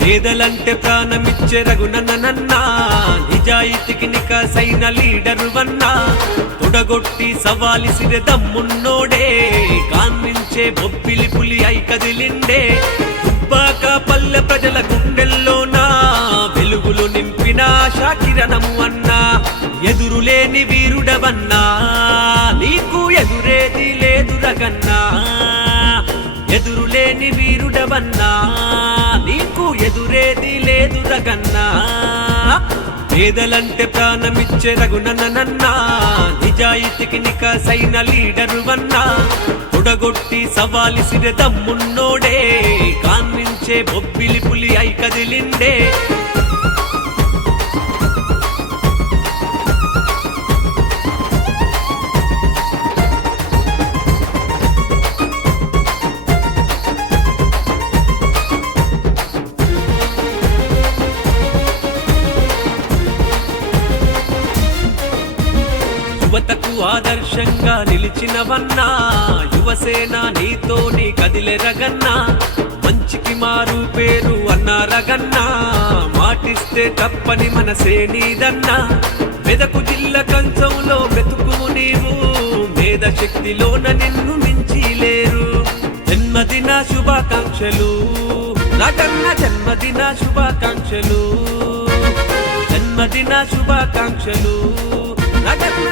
పేదలంటే ప్రాణమిచ్చే రఘునన్ననన్నా, నిజాయితీకి నికాసైన లీడరు వన్నా, తొడగొట్టి సవాలిసిరే దమ్మున్నోడే, కాన్మించే బొబ్బిలి పులి అయి కదిలిండే. దుబ్బాక పల్లె ప్రజల గుండెల్లోనా వెలుగులు నింపిన ఆశాకిరణము అన్నా, ఎదురులేని వీరుడవన్నా, నీకు ఎదురేది లేదు రగన్నా. ఎదురులేని వీరుడవన్నా, నీకు ఎదురేది లేదు రగన్నా. పేదలంటే ప్రాణమిచ్చే రఘునన్ననన్నా, నిజాయితీకి నికాసైన లీడరు వన్నా, తొడగొట్టి సవాలిసిరే దమ్మున్నోడే, కాన్మించే బొబ్బిలి పులి అయి కదిలిండే. యువతకు ఆదర్శంగా నిలిచినవన్నా, యువసేన నీతోని కదిలే రగన్నా. మంచికి మారు పేరు అన్నా రగన్నా, మాటిస్తే తప్పని మనసే నీదన్నా. మెదకు జిల్లా కంచంలో బ్రతుకుము నీవు, మేధ శక్తిలోన నిన్ను మించి లేరు. జన్మదిన శుభాకాంక్షలు రగన్న, జన్మదిన శుభాకాంక్షలు, జన్మదిన శుభాకాంక్షలు రగన్న.